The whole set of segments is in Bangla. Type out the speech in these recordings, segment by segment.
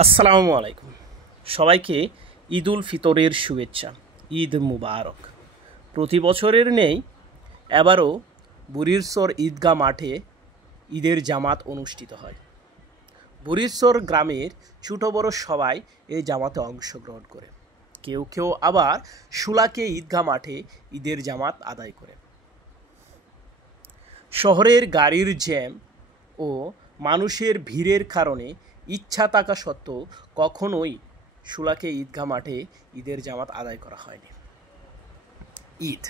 আসসালামু আলাইকুম। সবাইকে ঈদ উল ফিতরের শুভেচ্ছা। ঈদ মুবারক। প্রতি বছরের নেই এবারও বুড়িরচর ঈদগাহ মাঠে ঈদের জামাত অনুষ্ঠিত হয়। বুড়িরচর গ্রামের ছোট বড় সবাই এই জামাতে অংশগ্রহণ করে। কেউ কেউ আবার শুলাকে ঈদগাহ মাঠে ঈদের জামাত আদায় করে। শহরের গাড়ির জ্যাম ও মানুষের ভিড়ের কারণে ইচ্ছা থাকা সত্ত্বেও কখনোই শুলাকে ঈদগাহ মাঠে ঈদের জামাত আদায় করা হয়নি। ঈদ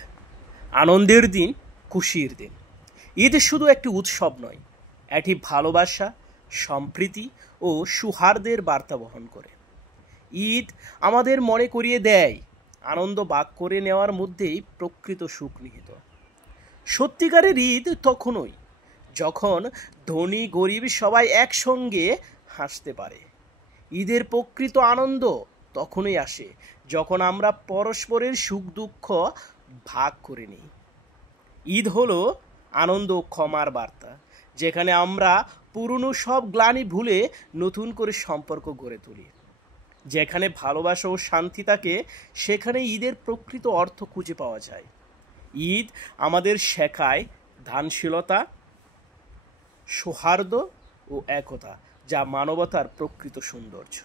আনন্দের দিন, খুশির দিন। ঈদ শুধু একটি উৎসব নয়, এটি ভালোবাসা, সম্প্রীতি ও সৌহার্দ্যের বার্তা বহন করে। ঈদ আমাদের মনে করিয়ে দেয় আনন্দ ভাগ করে নেওয়ার মধ্যেই প্রকৃত সুখ নিহিত। সত্যিকারের ঈদ তখনই যখন ধনী গরিব সবাই একসঙ্গে হাসতে পারে। ঈদের প্রকৃত আনন্দ তখনই আসে যখন আমরা পরস্পরের সুখ দুঃখ ভাগ করে নিই। ঈদ হলো আনন্দ ও ক্ষমার বার্তা, যেখানে আমরা পুরনো সব গ্লানি ভুলে নতুন করে সম্পর্ক গড়ে তুলি। যেখানে ভালোবাসা ও শান্তি থাকে, সেখানে ঈদের প্রকৃত অর্থ খুঁজে পাওয়া যায়। ঈদ আমাদের শেখায় দানশীলতা, সৌহার্দ্য ও একতা, যা মানবতার প্রকৃত সৌন্দর্য।